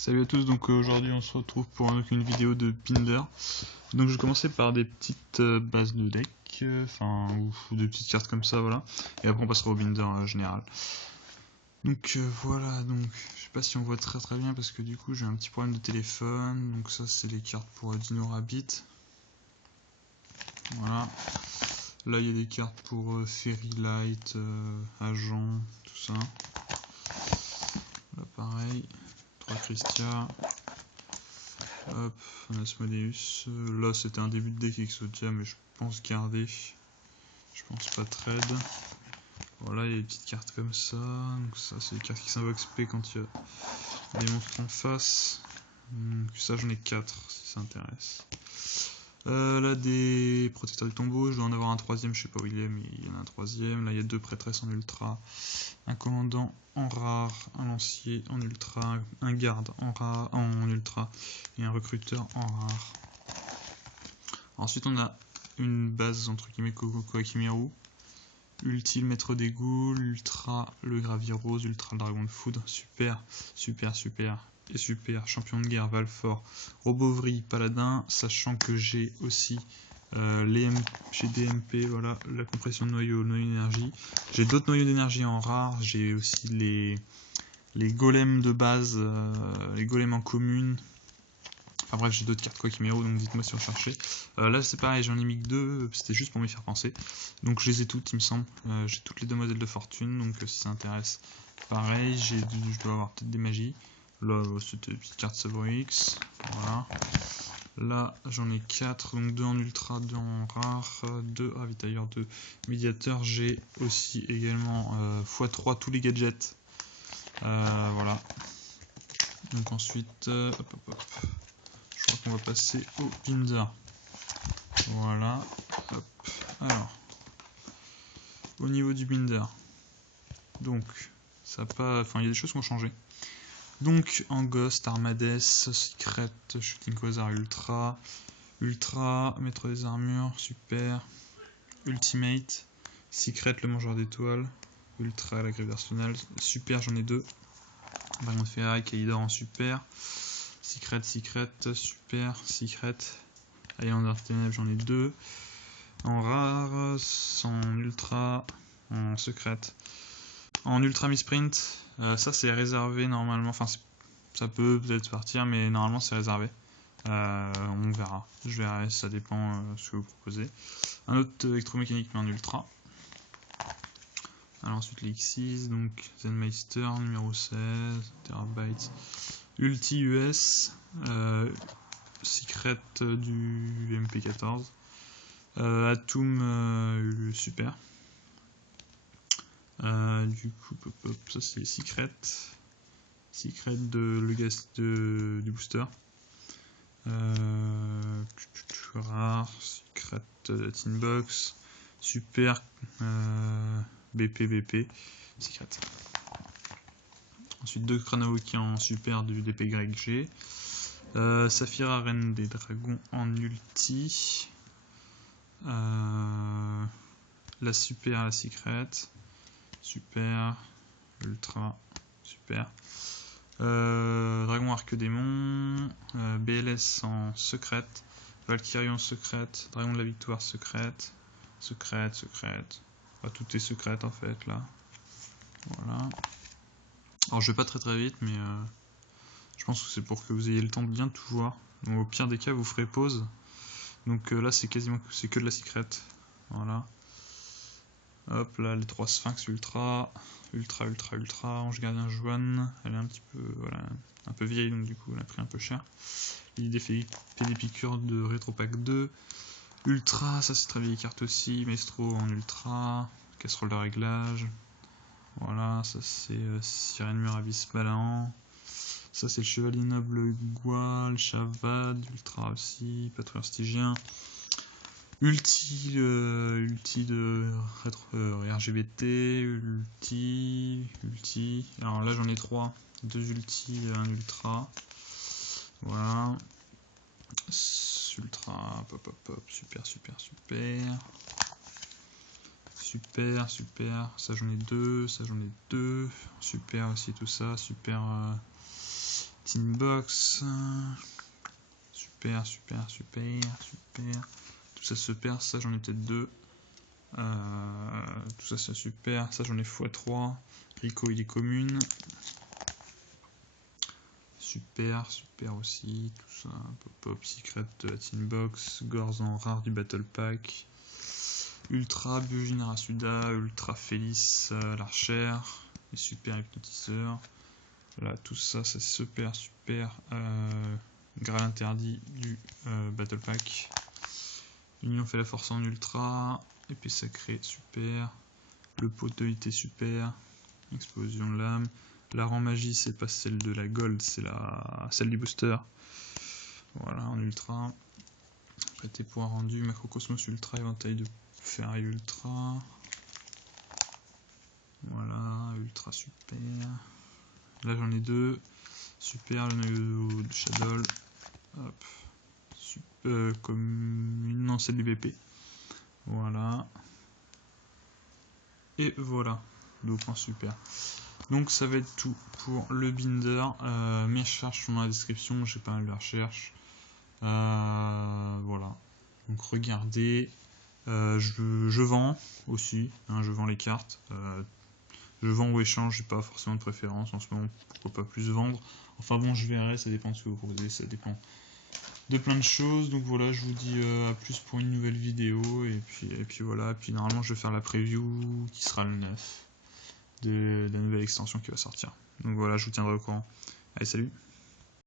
Salut à tous, donc aujourd'hui on se retrouve pour une vidéo de Binder. Donc je vais commencer par des petites bases de deck, ou des petites cartes comme ça, voilà. Et après on passera au Binder général. Donc voilà, donc je sais pas si on voit très bien parce que du coup j'ai un petit problème de téléphone. Donc ça c'est les cartes pour Dino Rabbit. Voilà. Là il y a des cartes pour Fairy Light, Agent, tout ça. Là pareil, 3 Christia. Hop, on a Asmodeus. Là c'était un début de deck Exodia, mais je pense garder. Je pense pas trade. Voilà, il y a des petites cartes comme ça. Donc ça c'est les cartes qui s'invoquent SP quand il y a des monstres en face. Donc ça j'en ai 4 si ça intéresse. Là des protecteurs du tombeau, je dois en avoir un troisième, je sais pas où il est, mais il y en a un troisième. Là il y a 2 prêtresses en ultra, un commandant en rare, un lancier en ultra, un garde en rare, en ultra et un recruteur en rare. Ensuite on a une base entre guillemets Koakimiru, ulti le maître des ghouls, ultra le gravier rose, ultra le dragon de foudre, super et super champion de guerre Valfort, Robovry paladin, sachant que j'ai aussi j'ai DMP, voilà, la compression de noyau d'énergie. J'ai d'autres noyaux d'énergie en rare, j'ai aussi les golems de base, les golems en commune. Enfin bref, j'ai d'autres cartes Koakimiru, donc dites-moi si vous cherchez. Là c'est pareil, j'en ai mis que 2, c'était juste pour m'y faire penser. Donc je les ai toutes, il me semble. J'ai toutes les demoiselles de fortune, donc si ça intéresse, pareil, je dois avoir peut-être des magies. Là c'était des petites cartes Savo X, voilà. Là j'en ai 4, donc 2 en ultra, 2 en rare, 2 ravitailleurs, 2 médiateurs. J'ai aussi également x3 tous les gadgets. Voilà. Donc ensuite, hop. Je crois qu'on va passer au Binder. Voilà. Hop. Alors, au niveau du Binder. Donc, ça pas. Enfin, il y a des choses qui ont changé. Donc, en Ghost, Armades, Secret, Shooting Quasar Ultra, Ultra, Maître des Armures, Super, Ultimate, Secret, le Mangeur d'étoiles, Ultra, la Grève d'Arsenal, Super, j'en ai 2. Dragon de Ferraille, Kaïdor en Super, Secret, Super, Secret, Highlander Ténèbres, j'en ai 2. En rare, en ultra, en secrète. En ultra misprint, ça c'est réservé normalement, enfin ça peut peut-être partir, mais normalement c'est réservé. On verra, je verrai, ça dépend ce que vous proposez. Un autre électromécanique mais en ultra. Alors ensuite les X6, donc Zenmeister numéro 16, Terabytes, Ulti US, Secret du MP14. Atum super. Du coup, ça c'est Secret. Secret du booster. Rare, Secret Tinbox. Super BP, Secret. Ensuite 2 Kranaoki en super du DP Greg G. Saphira Reine des Dragons en ulti. La super, la secret, super, ultra, super. Dragon Arc Démon, BLS en secrète, Valkyrie en secrète, Dragon de la Victoire secrète, secrète. Enfin, tout est secrète en fait là. Voilà. Alors je vais pas très vite, mais je pense que c'est pour que vous ayez le temps de bien tout voir. Donc au pire des cas, vous ferez pause. Donc là c'est que de la secrète. Voilà. Hop là, les 3 sphinx ultra, ange gardien Joanne, elle est un petit peu, voilà, un peu vieille donc du coup elle a pris un peu cher. L'idée fait des piqûres de Rétropack 2, ultra, ça c'est très vieille carte aussi, Maestro en ultra, casserole de réglage, voilà, ça c'est Sirène Muravis Balaan, ça c'est le Chevalier Noble Goual, Chavad, ultra aussi, Patrouilleur Stygien. Ulti de RGBT, ulti. Alors là j'en ai 3. 2 ulti, un ultra. Voilà. Ultra, super. Ça j'en ai 2, Super aussi tout ça. Super Tin box. Super. Tout ça se perd, ça j'en ai peut-être 2. Tout ça c'est super, ça j'en ai x3. Rico il est commune. Super aussi, tout ça. Pop secret de la Tin box. Gorzan rare du battle pack. Ultra Biogine Rasuda, Ultra Félix l'archère. Et super hypnotiseur. Là tout ça c'est super. Graal interdit du battle pack. L'union fait la force en ultra. Épée sacrée super. Le poteuité super. Explosion de lame. La rang magie c'est pas celle de la gold, c'est celle du booster. Voilà en ultra. Prêté pour un rendu. Macrocosmos ultra. Éventail de ferraille ultra. Voilà, ultra super. Là j'en ai 2. Super, le noyau de Shadow. Hop. Commune, non c'est de l'UBP. Voilà. Et voilà. Donc un super. Donc ça va être tout pour le binder. Mes recherches sont dans la description, j'ai pas mal de recherches. Voilà. Donc regardez. Je vends aussi, hein, je vends les cartes. Je vends ou échange, j'ai pas forcément de préférence en ce moment, pourquoi pas plus vendre. Enfin bon, je verrai, ça dépend de ce que vous proposez, ça dépend de plein de choses. Donc voilà, je vous dis à plus pour une nouvelle vidéo. Et puis voilà, puis normalement je vais faire la preview qui sera le 9 de la nouvelle extension qui va sortir. Donc voilà, je vous tiendrai au courant. Allez, salut!